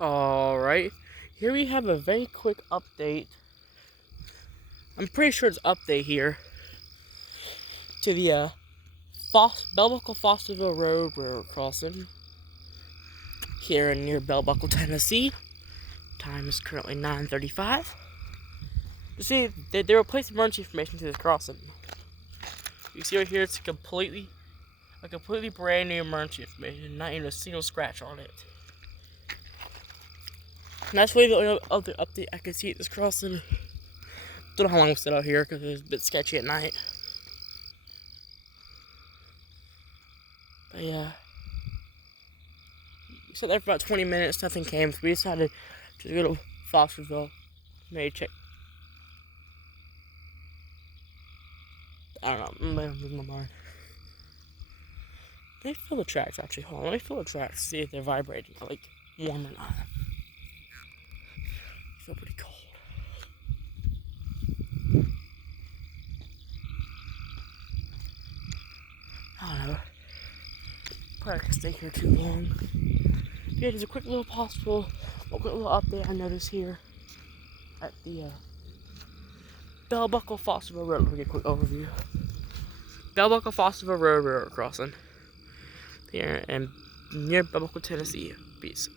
Alright, here we have a very quick update. I'm pretty sure it's update here to the Bell Buckle Fosterville Road we're crossing here near Bell Buckle, Tennessee. Time is currently 9:35. You see, they replaced emergency information to this crossing. You see right here, it's a completely brand new emergency information, not even a single scratch on it. And that's really the only other update I can see at this crossing. Don't know how long we'll sit out here because it's a bit sketchy at night. But yeah, we sat there for about 20 minutes. Nothing came, so we decided to go to Fosterville. Maybe check. I don't know. I'm losing my mind. Let me feel the tracks actually. Hold on. Let me feel the tracks. See if they're vibrating, like warm or not. I feel pretty cold. I don't know. Probably can't stay here too long. Yeah, there's a quick little update I noticed here at the Bell Buckle Fosterville Road. Let me get a quick overview. Bell Buckle Fosterville Road crossing here and near Bell Buckle, Tennessee. Peace.